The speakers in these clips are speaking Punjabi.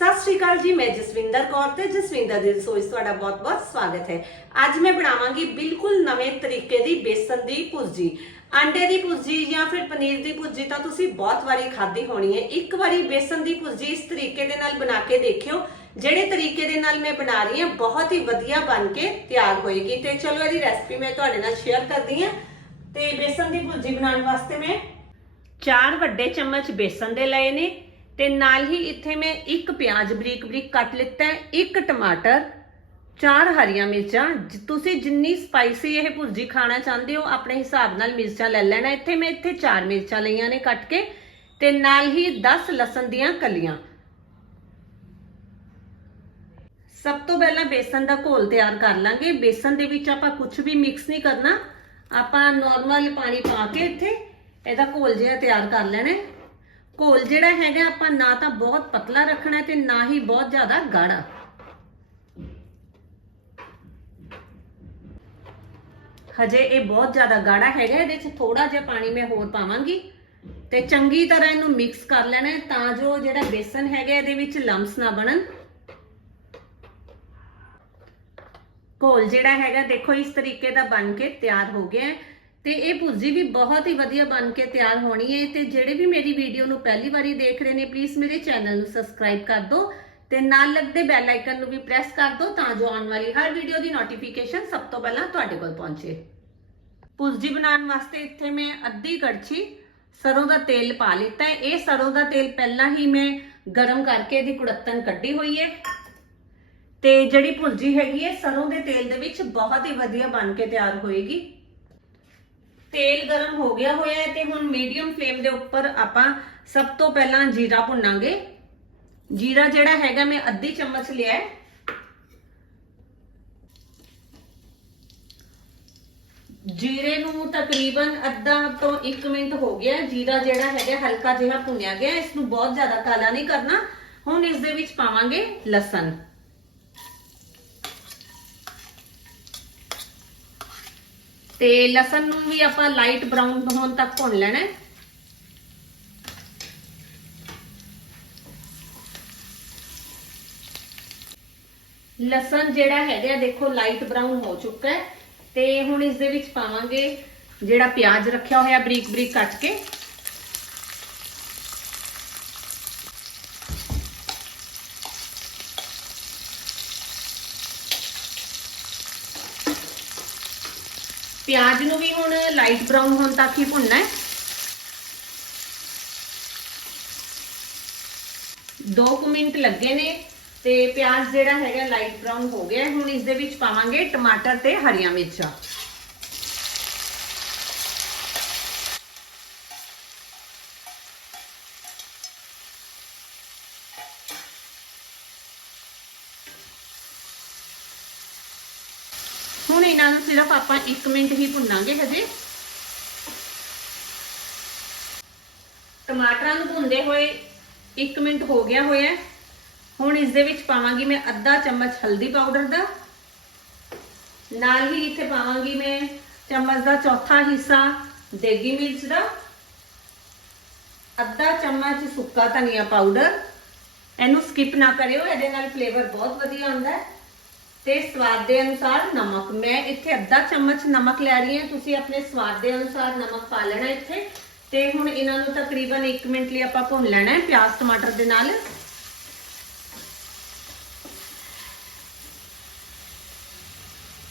ਸਤਿ ਸ਼੍ਰੀ ਅਕਾਲ ਜੀ, ਮੈਂ ਜਸਵਿੰਦਰ ਕੌਰ ਤੇ ਜਸਵਿੰਦਰ ਦੀ ਰਸੋਈ 'ਚ ਤੁਹਾਡਾ ਬਹੁਤ-ਬਹੁਤ ਸਵਾਗਤ ਹੈ। ਅੱਜ ਮੈਂ ਬਣਾਵਾਂਗੀ ਬਿਲਕੁਲ ਨਵੇਂ ਤਰੀਕੇ ਦੀ ਬੇਸਨ ਦੀ ਭੁਰਜੀ। ਆਂਡੇ ਦੀ ਭੁਰਜੀ ਜਾਂ ਫਿਰ ਪਨੀਰ ਦੀ ਭੁਰਜੀ ਤਾਂ ਤੁਸੀਂ ਬਹੁਤ ਵਾਰੀ ਖਾਧੀ ਹੋਣੀ ਹੈ। ਇੱਕ ਵਾਰੀ ਬੇਸਨ ਦੀ ਭੁਰਜੀ ਇਸ ਤਰੀਕੇ ਦੇ ਨਾਲ ਬਣਾ ਕੇ ਦੇਖਿਓ, ਜਿਹੜੇ ਤਰੀਕੇ ਦੇ ਨਾਲ ਮੈਂ ਬਣਾ ਰਹੀ ਹਾਂ, ਬਹੁਤ ਹੀ ਵਧੀਆ ਬਣ ਕੇ ਤਿਆਰ ਹੋਏਗੀ। ਤੇ ਚਲੋ ਇਹਦੀ ਰੈਸਪੀ ਮੈਂ ਤੁਹਾਡੇ ਨਾਲ ਸ਼ੇਅਰ ਕਰਦੀ ਹਾਂ। ਤੇ ਬੇਸਨ ਦੀ ਭੁਰਜੀ ਬਣਾਉਣ ਵਾਸਤੇ ਮੈਂ ਚਾਰ ਵੱਡੇ ਚਮਚ ਬੇਸਨ ਦੇ ਲਏ ਨੇ। ਤੇ ਨਾਲ ਹੀ ਇੱਥੇ ਮੈਂ ਇੱਕ ਪਿਆਜ਼ ਬਰੀਕ ਬਰੀਕ ਕੱਟ ਲਿੱਤਾ ਹੈ, ਇੱਕ ਟਮਾਟਰ, ਚਾਰ ਹਰੀਆਂ ਮਿਰਚਾਂ, ਜ- ਤੁਸੀਂ ਜਿੰਨੀ ਸਪਾਈਸੀ ਇਹ ਭੁਰਜੀ ਖਾਣਾ ਚਾਹੁੰਦੇ ਹੋ, ਆਪਣੇ ਹਿਸਾਬ ਨਾਲ ਮਿਰਚਾਂ ਲੈ ਲੈਣਾ ਇੱਥੇ ਮੈਂ ਇੱਥੇ ਚਾਰ ਮਿਰਚਾਂ ਲਈਆਂ ਨੇ ਕੱਟ ਕੇ ਤੇ ਨਾਲ ਹੀ 10 ਲਸਣ ਦੀਆਂ ਕਲੀਆਂ। ਸਭ ਤੋਂ ਪਹਿਲਾਂ ਬੇਸਨ ਦਾ ਘੋਲ ਤਿਆਰ ਕਰ ਲਾਂਗੇ। ਬੇਸਨ ਦੇ ਵਿੱਚ ਆਪਾਂ ਕੁਝ ਵੀ ਮਿਕਸ ਨਹੀਂ ਕਰਨਾ। ਆਪਾਂ ਨਾਰਮਲ ਪਾਣੀ ਪਾ ਕੇ ਇੱਥੇ ਇਹਦਾ ਘੋਲ ਜਿਹਾ ਤਿਆਰ ਕਰ ਲੈਣਾ ਘੋਲ ਜਿਹੜਾ ਹੈਗਾ, ਆਪਾਂ ਨਾ ਤਾਂ ਬਹੁਤ ਪਤਲਾ ਰੱਖਣਾ ਤੇ ਨਾ ਹੀ ਬਹੁਤ ਜ਼ਿਆਦਾ ਗਾੜਾ। ਹਜੇ ਇਹ ਬਹੁਤ ਜ਼ਿਆਦਾ ਗਾੜਾ ਹੈਗਾ, ਇਹਦੇ 'ਚ ਥੋੜਾ ਜਿਹਾ ਪਾਣੀ ਮੈਂ ਹੋਰ ਪਾਵਾਂਗੀ ਤੇ ਚੰਗੀ ਤਰ੍ਹਾਂ ਇਹਨੂੰ ਮਿਕਸ ਕਰ ਲੈਣਾ ਤਾਂ ਜੋ ਜਿਹੜਾ ਬੇਸਨ ਹੈਗਾ, ਇਹਦੇ ਵਿੱਚ ਲੰਮਸ ਨਾ ਬਣਨ। ਘੋਲ ਜਿਹੜਾ ਹੈਗਾ, ਦੇਖੋ ਇਸ ਤਰੀਕੇ ਦਾ ਬਣ ਕੇ ਤਿਆਰ ਹੋ ਗਿਆ ਤੇ ਇਹ ਭੁਰਜੀ ਵੀ ਬਹੁਤ ਹੀ ਵਧੀਆ ਬਣ ਕੇ ਤਿਆਰ ਹੋਣੀ ਹੈ ਤੇ ਜਿਹੜੇ ਵੀ ਮੇਰੀ ਵੀਡੀਓ ਨੂੰ ਪਹਿਲੀ ਵਾਰੀ ਦੇਖ ਰਹੇ ਨੇ ਪਲੀਜ਼ ਮੇਰੇ ਚੈਨਲ ਨੂੰ ਸਬਸਕ੍ਰਾਈਬ ਕਰ ਦਿਓ ਤੇ ਨਾਲ ਲੱਗਦੇ ਬੈਲ ਆਈਕਨ ਨੂੰ ਵੀ ਪ੍ਰੈਸ ਕਰ ਦਿਓ ਤਾਂ ਜੋ ਆਉਣ ਵਾਲੀ ਹਰ ਵੀਡੀਓ ਦੀ ਨੋਟੀਫਿਕੇਸ਼ਨ ਸਭ ਤੋਂ ਪਹਿਲਾਂ ਤੁਹਾਡੇ ਕੋਲ ਪਹੁੰਚੇ। ਭੁਰਜੀ ਬਣਾਉਣ ਵਾਸਤੇ ਇੱਥੇ ਮੈਂ ਅੱਧੀ ਕੜਛੀ, ਸਰੋਂ ਦਾ ਤੇਲ ਪਾ ਲਿੱਤਾ ਹੈ ਇਹ ਸਰੋਂ ਦਾ ਤੇਲ ਪਹਿਲਾਂ ਹੀ ਮੈਂ ਗਰਮ ਕਰਕੇ ਇਹਦੀ ਕੁੜੱਤਨ ਕੱਢੀ ਹੋਈ ਹੈ ਤੇ ਜਿਹੜੀ ਭੁਰਜੀ ਹੈਗੀ ਹੈ ਸਰੋਂ ਦੇ ਤੇਲ ਦੇ ਵਿੱਚ ਬਹੁਤ ਹੀ ਵਧੀਆ ਬਣ ਕੇ ਤਿਆਰ ਹੋਏਗੀ। ਤੇਲ ਗਰਮ ਹੋ ਗਿਆ ਹੋਇਆ ਹੈ ਤੇ ਹੁਣ ਮੀਡੀਅਮ ਫਲੇਮ ਦੇ ਉੱਪਰ ਆਪਾਂ ਸਭ ਤੋਂ ਪਹਿਲਾਂ ਜੀਰਾ ਭੁੰਨਾਂਗੇ। ਜੀਰਾ ਜਿਹੜਾ ਹੈਗਾ ਮੈਂ ਅੱਧੀ ਚਮਚ ਲਿਆ ਹੈ। ਜੀਰੇ ਨੂੰ ਤਕਰੀਬਨ ਅੱਧਾ ਤੋਂ 1 ਮਿੰਟ ਹੋ ਗਿਆ ਜੀਰਾ ਜਿਹੜਾ ਹੈਗਾ ਹਲਕਾ ਜਿਹਾ ਭੁੰਨਿਆ ਗਿਆ ਹੈ। ਇਸ ਨੂੰ ਬਹੁਤ ਜ਼ਿਆਦਾ ਕਾਲਾ ਨਹੀਂ ਕਰਨਾ। ਹੁਣ ਇਸ ਦੇ ਵਿੱਚ ਪਾਵਾਂਗੇ ਲਸਣ। ਤੇ ਲਸਣ ਨੂੰ ਵੀ ਆਪਾਂ ਲਾਈਟ ਬਰਾਊਨ ਹੋਣ ਤੱਕ ਭੁੰਨ ਲੈਣਾ ਹੈ। ਲਸਣ ਜਿਹੜਾ ਹੈਗਾ ਦੇਖੋ ਲਾਈਟ ਬਰਾਊਨ ਹੋ ਚੁੱਕਾ ਹੈ ਤੇ ਹੁਣ ਇਸ ਦੇ ਵਿੱਚ ਪਾਵਾਂਗੇ ਜਿਹੜਾ ਪਿਆਜ਼ ਰੱਖਿਆ ਹੋਇਆ ਬਰੀਕ ਬਰੀਕ ਕੱਟ ਕੇ। ਪਿਆਜ਼ ਨੂੰ ਵੀ ਹੁਣ ਲਾਈਟ ਬਰਾਊਨ ਹੋਣ ਤੱਕ ਹੀ ਭੁੰਨਣਾ ਹੈ। 2 ਮਿੰਟ ਲੱਗੇ ਨੇ ਤੇ ਪਿਆਜ਼ ਜਿਹੜਾ ਹੈਗਾ ਲਾਈਟ ਬਰਾਊਨ ਹੋ ਗਿਆ ਹੁਣ ਇਸ ਦੇ ਵਿੱਚ ਪਾਵਾਂਗੇ ਟਮਾਟਰ ਤੇ ਹਰੀਆਂ ਮਿਰਚਾਂ। ਹੁਣ ਇਹਨਾਂ ਨੂੰ ਸਿਰਫ ਆਪਾਂ 1 ਮਿੰਟ ਹੀ ਭੁੰਨਾਂਗੇ ਹਜੇ। ਟਮਾਟਰਾਂ ਨੂੰ ਭੁੰਨਦੇ ਹੋਏ 1 ਮਿੰਟ ਹੋ ਗਿਆ ਹੋਇਆ ਹੁਣ ਇਸ ਦੇ ਵਿੱਚ ਪਾਵਾਂਗੀ ਮੈਂ ਅੱਧਾ ਚਮਚ ਹਲਦੀ ਪਾਊਡਰ ਦਾ। ਨਾਲ ਹੀ ਇੱਥੇ ਪਾਵਾਂਗੀ ਮੈਂ ਚਮਚ ਦਾ ਚੌਥਾ ਹਿੱਸਾ ਦੇਗੀ ਮਿਰਚ ਦਾ। ਅੱਧਾ ਚਮਚ ਸੁੱਕਾ ਧਨੀਆ ਪਾਊਡਰ। ਇਹਨੂੰ ਸਕਿਪ ਨਾ ਕਰਿਓ, ਇਹਦੇ ਨਾਲ ਫਲੇਵਰ ਬਹੁਤ ਵਧੀਆ ਆਉਂਦਾ ਹੈ। ਤੇ ਸਵਾਦ ਦੇ ਅਨੁਸਾਰ ਨਮਕ। ਮੈਂ ਇੱਥੇ ਅੱਧਾ ਚਮਚ ਨਮਕ ਲੈ ਰਹੀ ਹਾਂ। ਤੁਸੀਂ ਆਪਣੇ ਸਵਾਦ ਦੇ ਅਨੁਸਾਰ ਨਮਕ ਪਾ ਲੈਣਾ ਇੱਥੇ। ਤੇ ਹੁਣ ਇਹਨਾਂ ਨੂੰ ਤਕਰੀਬਨ 1 ਮਿੰਟ ਲਈ ਆਪਾਂ ਭੁੰਨ ਲੈਣਾ ਹੈ ਪਿਆਜ਼, ਟਮਾਟਰ ਦੇ ਨਾਲ।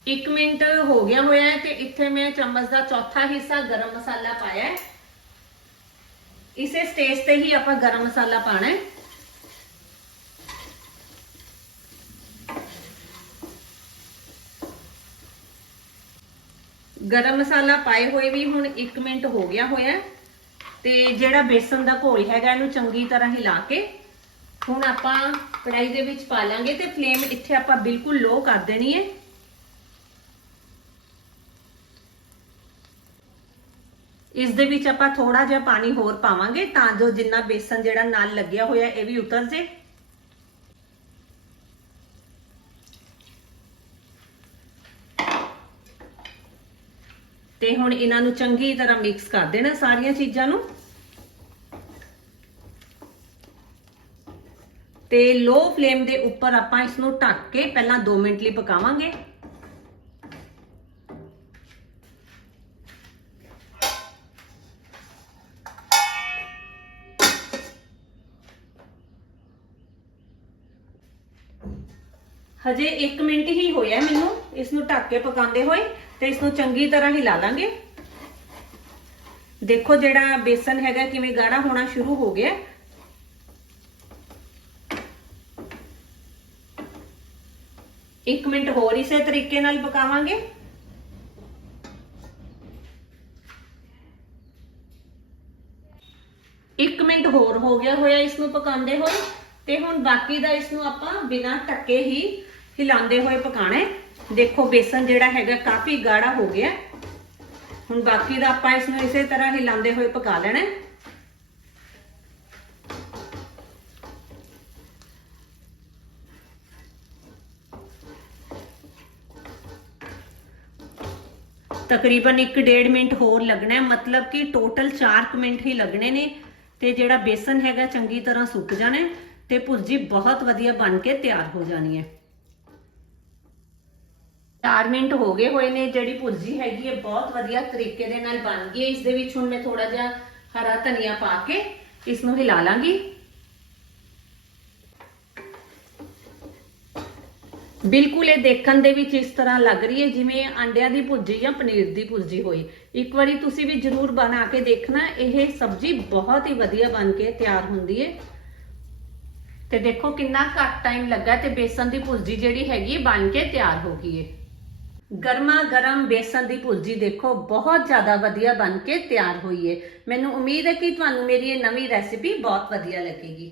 ਇੱਕ ਮਿੰਟ ਹੋ ਗਿਆ ਹੋਇਆ ਹੈ ਤੇ ਇੱਥੇ ਮੈਂ ਚਮਚ ਦਾ ਚੌਥਾ ਹਿੱਸਾ ਗਰਮ ਮਸਾਲਾ ਪਾਇਆ ਹੈ। ਇਸੇ ਸਟੇਜ ਤੇ ਹੀ ਆਪਾਂ ਗਰਮ ਮਸਾਲਾ ਪਾਣਾ ਹੈ। ਗਰਮ ਮਸਾਲਾ ਪਾਏ ਹੋਏ ਵੀ ਹੁਣ 1 ਮਿੰਟ ਹੋ ਗਿਆ ਹੋਇਆ ਹੈ। ਤੇ ਜਿਹੜਾ ਬੇਸਨ ਦਾ ਘੋਲ ਹੈਗਾ, ਇਹਨੂੰ ਚੰਗੀ ਤਰ੍ਹਾਂ ਹਿਲਾ ਕੇ ਹੁਣ ਆਪਾਂ ਕੜਾਈ ਦੇ ਵਿੱਚ ਪਾ ਲਾਂਗੇ ਤੇ ਫਲੇਮ ਇੱਥੇ ਆਪਾਂ ਬਿਲਕੁਲ ਲੋ ਕਰ ਦੇਣੀ ਹੈ। ਇਸ ਦੇ ਵਿੱਚ ਆਪਾਂ ਥੋੜਾ ਜਿਹਾ ਪਾਣੀ ਹੋਰ ਪਾਵਾਂਗੇ ਤਾਂ ਜੋ ਜਿੰਨਾ ਬੇਸਨ ਜਿਹੜਾ ਨਾਲ ਲੱਗਿਆ ਹੋਇਆ, ਇਹ ਵੀ ਉਤਰ ਜੇ। ਤੇ ਹੁਣ ਇਹਨਾਂ ਨੂੰ ਚੰਗੀ ਤਰ੍ਹਾਂ ਮਿਕਸ ਕਰ ਦੇਣਾ ਸਾਰੀਆਂ ਚੀਜ਼ਾਂ ਨੂੰ। ਤੇ ਲੋ ਫਲੇਮ ਦੇ ਉੱਪਰ ਆਪਾਂ ਇਸ ਨੂੰ ਢੱਕ ਕੇ ਪਹਿਲਾਂ 2 ਮਿੰਟ ਲਈ ਪਕਾਵਾਂਗੇ। ਹਜੇ 1 ਮਿੰਟ ਹੀ ਹੋਇਆ ਮੈਨੂੰ। ਇਸ ਨੂੰ ਢੱਕ ਕੇ ਪਕਾਉਂਦੇ ਹੋਏ ਤੇ ਇਸ ਨੂੰ ਚੰਗੀ ਤਰ੍ਹਾਂ ਹਿਲਾ ਲਾਂਗੇ। ਦੇਖੋ ਜਿਹੜਾ ਬੇਸਨ ਹੈਗਾ, ਕਿਵੇਂ ਗਾੜਾ ਹੋਣਾ ਸ਼ੁਰੂ ਹੋ ਗਿਆ। ਇੱਕ ਮਿੰਟ ਹੋਰ ਇਸੇ ਤਰੀਕੇ ਨਾਲ ਪਕਾਵਾਂਗੇ। ਇੱਕ ਮਿੰਟ ਹੋਰ ਹੋ ਗਿਆ ਹੋਇਆ ਇਸ ਨੂੰ ਪਕਾਉਂਦੇ ਹੋਏ ਤੇ ਹੁਣ ਬਾਕੀ ਦਾ ਇਸ ਨੂੰ ਆਪਾਂ ਬਿਨਾਂ ਟੱਕੇ ਹੀ ਹਿਲਾਉਂਦੇ ਹੋਏ ਪਕਾਣਾ ਦੇਖੋ, ਬੇਸਨ ਜਿਹੜਾ ਹੈਗਾ ਕਾਫੀ ਗਾੜਾ ਹੋ ਗਿਆ। ਹੁਣ ਬਾਕੀ ਦਾ ਆਪਾਂ ਇਸ ਨੂੰ ਇਸੇ ਤਰ੍ਹਾਂ ਹਿਲਾਉਂਦੇ ਹੋਏ ਪਕਾ ਲੈਣਾ ਹੈ। ਤਕਰੀਬਨ 1.5 ਮਿੰਟ ਹੋਰ ਲੱਗਣਾ ਮਤਲਬ ਕਿ ਟੋਟਲ 4 ਮਿੰਟ ਹੀ ਲੱਗਣੇ ਨੇ ਤੇ ਜਿਹੜਾ ਬੇਸਨ ਹੈਗਾ ਚੰਗੀ ਤਰ੍ਹਾਂ ਸੁੱਕ ਜਾਣਾ ਹੈ ਤੇ ਭੁਰਜੀ ਬਹੁਤ ਵਧੀਆ ਬਣ ਕੇ ਤਿਆਰ ਹੋ ਜਾਣੀ ਹੈ। 4 ਮਿੰਟ ਹੋ ਗਏ ਹੋਏ ਨੇ, ਜਿਹੜੀ ਭੁਰਜੀ ਹੈਗੀ ਹੈ, ਬਹੁਤ ਵਧੀਆ ਤਰੀਕੇ ਦੇ ਨਾਲ ਬਣ ਗਈ ਹੈ। ਇਸ ਦੇ ਵਿੱਚ ਹੁਣ ਮੈਂ ਥੋੜਾ ਜਿਹਾ ਹਰਾ ਧਨੀਆ ਪਾ ਕੇ ਇਸ ਨੂੰ ਹਿਲਾ ਲਾਂਗੀ। ਬਿਲਕੁਲ ਇਹ ਦੇਖਣ ਦੇ ਵਿੱਚ ਇਸ ਤਰ੍ਹਾਂ ਲੱਗ ਰਹੀ ਹੈ, ਜਿਵੇਂ ਅੰਡਿਆਂ ਦੀ ਭੁਰਜੀ ਜਾਂ ਪਨੀਰ ਦੀ ਭੁਰਜੀ ਹੋਈ। ਇੱਕ ਵਾਰੀ ਤੁਸੀਂ ਵੀ ਜਰੂਰ ਬਣਾ ਕੇ ਦੇਖਣਾ, ਇਹ ਸਬਜ਼ੀ ਬਹੁਤ ਹੀ ਵਧੀਆ ਬਣ ਕੇ ਤਿਆਰ ਹੁੰਦੀ ਹੈ। ਤੇ ਦੇਖੋ ਕਿੰਨਾ ਘੱਟ ਟਾਈਮ ਲੱਗਾ ਤੇ ਬੇਸਨ ਦੀ ਭੁਰਜੀ ਜਿਹੜੀ ਹੈਗੀ ਬਣ ਕੇ ਤਿਆਰ ਹੋ ਗਈ ਹੈ। ਗਰਮਾ ਗਰਮ ਬੇਸਨ ਦੀ ਭੁਰਜੀ ਦੇਖੋ, ਬਹੁਤ ਜ਼ਿਆਦਾ ਵਧੀਆ ਬਣ ਕੇ ਤਿਆਰ ਹੋਈ ਹੈ ਮੈਨੂੰ ਉਮੀਦ ਹੈ ਕਿ ਤੁਹਾਨੂੰ ਮੇਰੀ ਇਹ ਨਵੀਂ ਰੈਸਿਪੀ ਬਹੁਤ ਵਧੀਆ ਲੱਗੇਗੀ।